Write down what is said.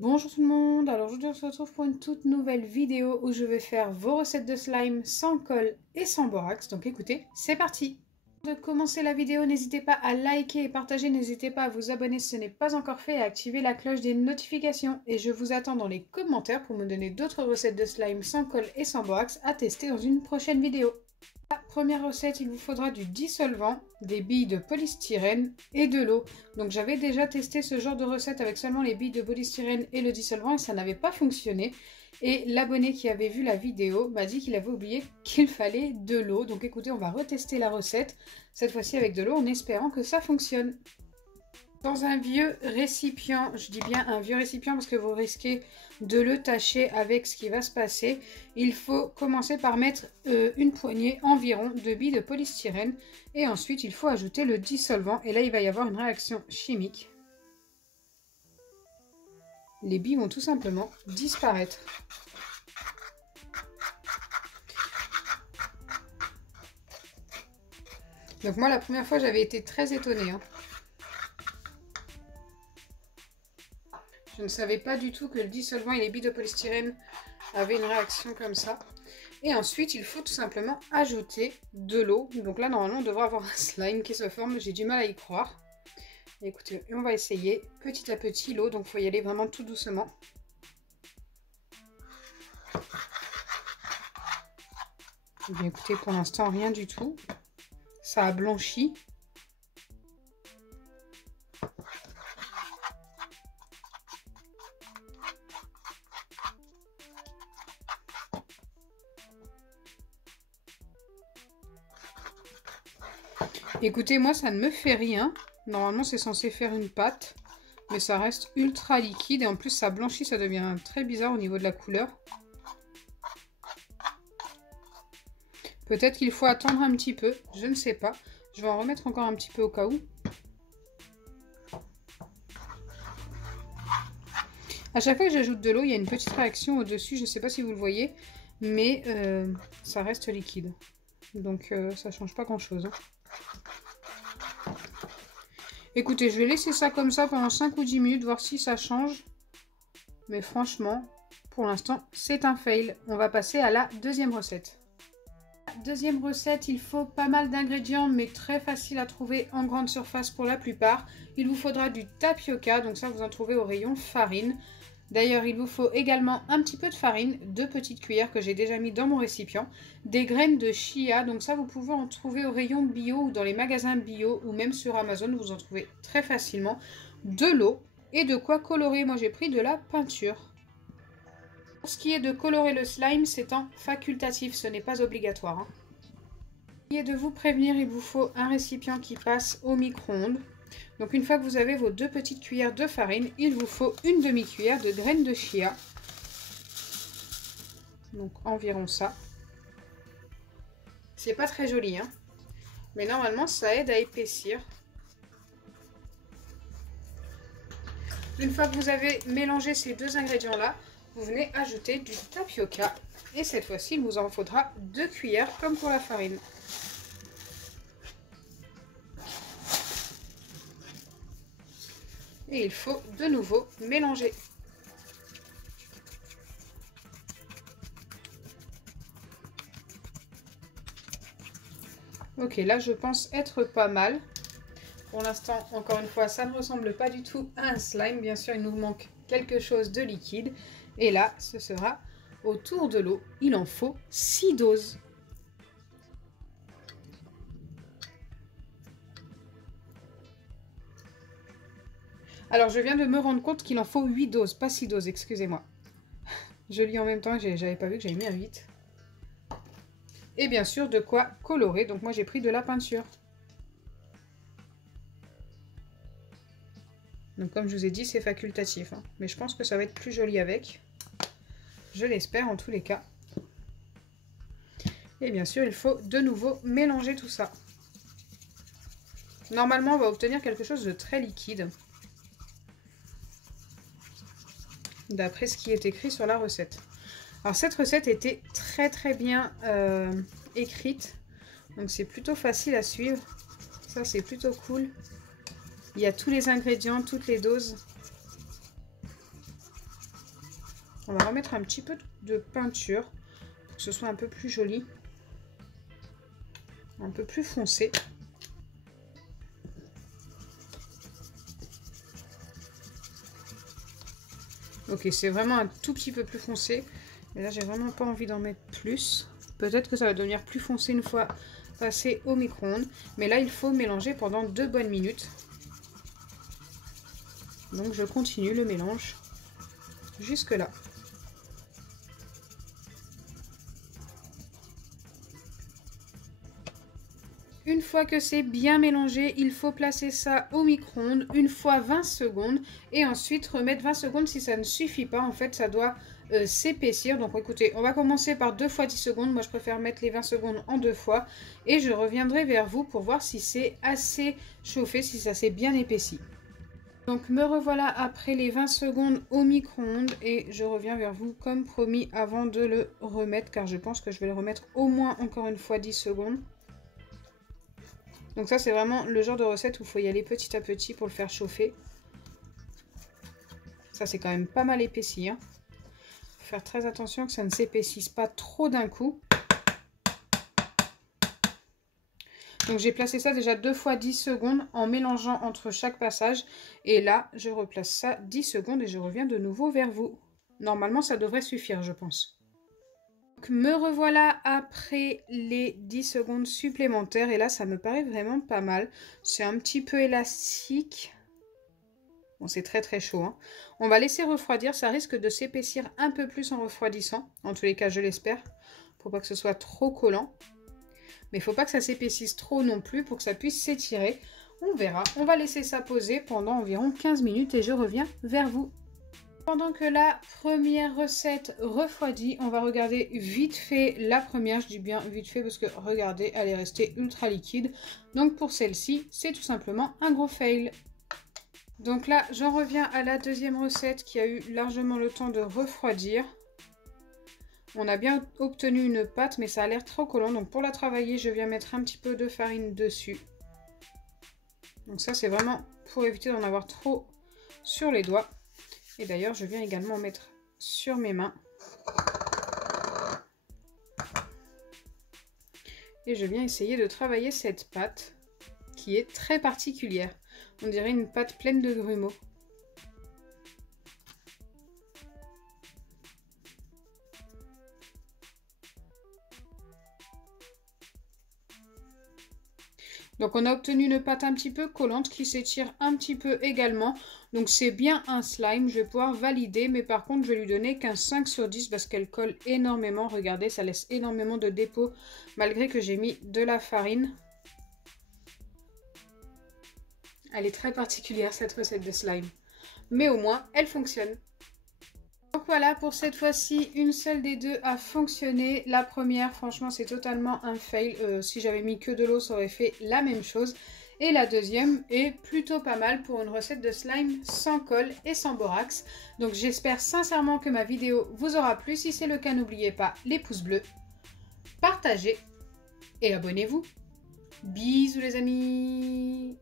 Bonjour tout le monde, alors aujourd'hui on se retrouve pour une toute nouvelle vidéo où je vais faire vos recettes de slime sans colle et sans borax, donc écoutez, c'est parti! Avant de commencer la vidéo, n'hésitez pas à liker et partager, n'hésitez pas à vous abonner si ce n'est pas encore fait et à activer la cloche des notifications. Et je vous attends dans les commentaires pour me donner d'autres recettes de slime sans colle et sans borax à tester dans une prochaine vidéo. La première recette, il vous faudra du dissolvant, des billes de polystyrène et de l'eau. Donc j'avais déjà testé ce genre de recette avec seulement les billes de polystyrène et le dissolvant et ça n'avait pas fonctionné. Et l'abonné qui avait vu la vidéo m'a dit qu'il avait oublié qu'il fallait de l'eau. Donc écoutez, on va retester la recette, cette fois-ci avec de l'eau en espérant que ça fonctionne. Dans un vieux récipient, je dis bien un vieux récipient parce que vous risquez de le tacher avec ce qui va se passer, il faut commencer par mettre une poignée environ de billes de polystyrène et ensuite il faut ajouter le dissolvant et là il va y avoir une réaction chimique. Les billes vont tout simplement disparaître. Donc moi la première fois j'avais été très étonnée. Je ne savais pas du tout que le dissolvant et les billes de polystyrène avaient une réaction comme ça. Et ensuite, il faut tout simplement ajouter de l'eau. Donc là, normalement, on devrait avoir un slime qui se forme. J'ai du mal à y croire. Écoutez, on va essayer petit à petit l'eau. Donc, il faut y aller vraiment tout doucement. Et bien, écoutez, pour l'instant, rien du tout. Ça a blanchi. Écoutez, moi, ça ne me fait rien. Normalement, c'est censé faire une pâte. Mais ça reste ultra liquide. Et en plus, ça blanchit, ça devient très bizarre au niveau de la couleur. Peut-être qu'il faut attendre un petit peu. Je ne sais pas. Je vais en remettre encore un petit peu au cas où. À chaque fois que j'ajoute de l'eau, il y a une petite réaction au-dessus. Je ne sais pas si vous le voyez. Mais ça reste liquide. Donc ça ne change pas grand-chose. Écoutez, je vais laisser ça comme ça pendant 5 ou 10 minutes, voir si ça change. Mais franchement, pour l'instant, c'est un fail. On va passer à la deuxième recette. Deuxième recette, il faut pas mal d'ingrédients, mais très facile à trouver en grande surface pour la plupart. Il vous faudra du tapioca, donc ça vous en trouvez au rayon farine. D'ailleurs, il vous faut également un petit peu de farine, 2 petites cuillères que j'ai déjà mis dans mon récipient, des graines de chia, donc ça vous pouvez en trouver au rayon bio ou dans les magasins bio ou même sur Amazon, vous en trouvez très facilement, de l'eau et de quoi colorer. Moi j'ai pris de la peinture. Pour ce qui est de colorer le slime, c'est en facultatif, ce n'est pas obligatoire. Pour ce qui est de vous prévenir, il vous faut un récipient qui passe au micro-ondes. Donc une fois que vous avez vos 2 petites cuillères de farine, il vous faut une demi-cuillère de graines de chia. Donc environ ça. C'est pas très joli, hein, mais normalement ça aide à épaissir. Une fois que vous avez mélangé ces 2 ingrédients-là, vous venez ajouter du tapioca. Et cette fois-ci, il vous en faudra 2 cuillères comme pour la farine. Et il faut de nouveau mélanger. Ok, là je pense être pas mal. Pour l'instant, encore une fois, ça ne ressemble pas du tout à un slime. Bien sûr, il nous manque quelque chose de liquide. Et là, ce sera autour de l'eau. Il en faut 6 doses. Alors, je viens de me rendre compte qu'il en faut 8 doses, pas 6 doses, excusez-moi. Je lis en même temps et j'avais pas vu que j'avais mis un 8. Et bien sûr, de quoi colorer. Donc, moi, j'ai pris de la peinture. Donc, comme je vous ai dit, c'est facultatif. Hein. Mais je pense que ça va être plus joli avec. Je l'espère, en tous les cas. Et bien sûr, il faut de nouveau mélanger tout ça. Normalement, on va obtenir quelque chose de très liquide. D'après ce qui est écrit sur la recette. Alors cette recette était très bien écrite, donc c'est plutôt facile à suivre. Ça c'est plutôt cool. Il y a tous les ingrédients, toutes les doses. On va remettre un petit peu de peinture pour que ce soit un peu plus joli. Un peu plus foncé. Ok, c'est vraiment un tout petit peu plus foncé. Mais là, j'ai vraiment pas envie d'en mettre plus. Peut-être que ça va devenir plus foncé une fois passé au micro-ondes. Mais là, il faut mélanger pendant 2 bonnes minutes. Donc, je continue le mélange jusque là. Une fois que c'est bien mélangé, il faut placer ça au micro-ondes une fois 20 secondes et ensuite remettre 20 secondes si ça ne suffit pas. En fait, ça doit s'épaissir. Donc écoutez, on va commencer par 2 fois 10 secondes. Moi, je préfère mettre les 20 secondes en 2 fois et je reviendrai vers vous pour voir si c'est assez chauffé, si ça s'est bien épaissi. Donc me revoilà après les 20 secondes au micro-ondes et je reviens vers vous comme promis avant de le remettre car je pense que je vais le remettre au moins encore une fois 10 secondes. Donc ça, c'est vraiment le genre de recette où il faut y aller petit à petit pour le faire chauffer. Ça, c'est quand même pas mal épaissi, hein. Faut faire très attention que ça ne s'épaississe pas trop d'un coup. Donc j'ai placé ça déjà 2 fois 10 secondes en mélangeant entre chaque passage. Et là, je replace ça 10 secondes et je reviens de nouveau vers vous. Normalement, ça devrait suffire, je pense. Donc, me revoilà après les 10 secondes supplémentaires et là ça me paraît vraiment pas mal. C'est un petit peu élastique. Bon, c'est très très chaud, hein. On va laisser refroidir, ça risque de s'épaissir un peu plus en refroidissant. En tous les cas, je l'espère. Faut pas que ce soit trop collant. Mais il faut pas que ça s'épaississe trop non plus pour que ça puisse s'étirer. On verra. On va laisser ça poser pendant environ 15 minutes et je reviens vers vous. Pendant que la première recette refroidit, on va regarder vite fait la première. Je dis bien vite fait parce que regardez, elle est restée ultra liquide. Donc pour celle-ci, c'est tout simplement un gros fail. Donc là, j'en reviens à la deuxième recette qui a eu largement le temps de refroidir. On a bien obtenu une pâte, mais ça a l'air trop collant. Donc pour la travailler, je viens mettre un petit peu de farine dessus. Donc ça, c'est vraiment pour éviter d'en avoir trop sur les doigts. Et d'ailleurs, je viens également en mettre sur mes mains. Et je viens essayer de travailler cette pâte qui est très particulière. On dirait une pâte pleine de grumeaux. Donc on a obtenu une pâte un petit peu collante qui s'étire un petit peu également. Donc c'est bien un slime, je vais pouvoir valider. Mais par contre je vais lui donner qu'un 5 sur 10 parce qu'elle colle énormément. Regardez, ça laisse énormément de dépôts malgré que j'ai mis de la farine. Elle est très particulière cette recette de slime. Mais au moins elle fonctionne. Donc voilà, pour cette fois-ci, une seule des deux a fonctionné. La première, franchement, c'est totalement un fail. Si j'avais mis que de l'eau, ça aurait fait la même chose. Et la deuxième est plutôt pas mal pour une recette de slime sans colle et sans borax. Donc j'espère sincèrement que ma vidéo vous aura plu. Si c'est le cas, n'oubliez pas les pouces bleus, partagez et abonnez-vous. Bisous les amis!